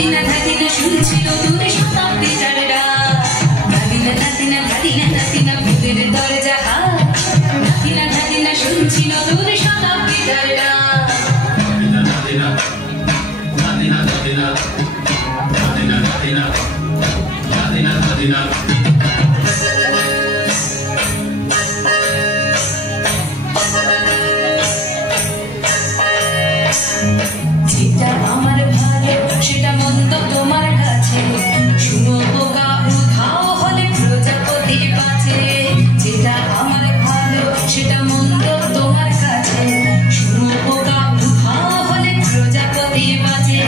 ধাদিনা ধাদিনা শুনছিল দূরে শতাব্দীটার ডাক। ধাদিনা ধাদিনা ধাদিনা ধাদিনা ভূতের দরজা হাত। ধাদিনা ধাদিনা শুনছিল দূরে শতাব্দীটার ডাক। ধাদিনা ধাদিনা ধাদিনা ধাদিনা ধাদিনা ধাদিনা ধাদিনা ধাদিনা যেটা আমার ভালো সেটা মন্দ তোমার কাছে, শুনো বোকা উধাও হলে প্রজাপতি বাঁচে। যেটা আমার ভালো সেটা মন্দ তোমার কাছে, শুনো বোকা উধাও হলে প্রজাপতি বাঁচে।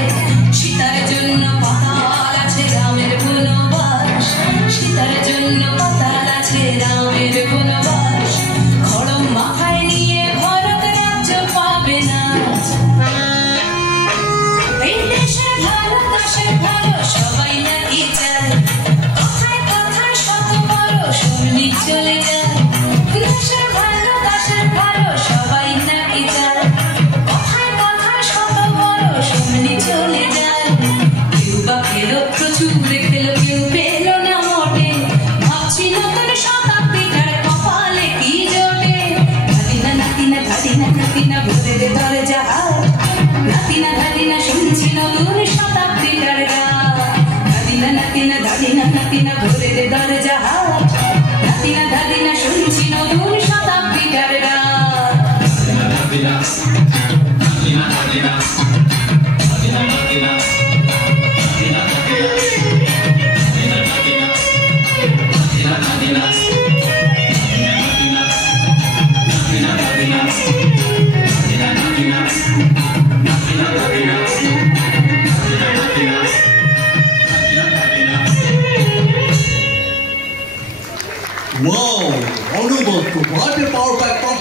সীতার জন্য পাতাল আছে রামের বনবাস, সীতার জন্য পাতাল আছে রামের বনবাস। খড়ম মাথায় নিয়ে ভরত রাজ্য পাবে না। সবাই নাকি চায় কথায় কথায় শত বড় শুনলি চলে যায়। দেশের ভালো দাসের ভালো সবাই নাকি চায় কথায় কথায় শত বড় শুনলি চলে যায়। কেউ বা পেল প্রচুর পেল, কেউ পেল না মোটে। ভাবছি নতুন শতাব্দীটার কপালে কি জোটে। ধাদিনা নাতিনা ধাদিনা নাতিনা ভূতের দরজা হাত। ধাদিনা ধাদিনা শুনছি নতুন শতাব্দীটার ডাক। ধাদিনা নাতিনা ধাদিনা নাতিনা ভূতের দরজা হাত। ধাদিনা ধাদিনা শুনছি নতুন শতাব্দীটার ডাক। ধাদিনা ধাদিনা ধাদিনা ধাদিনা ধাদিনা ধাদিনা ধাদিনা ধাদিনা ধাদিনা ধাদিনা Wow! Onurboth, what a power pack.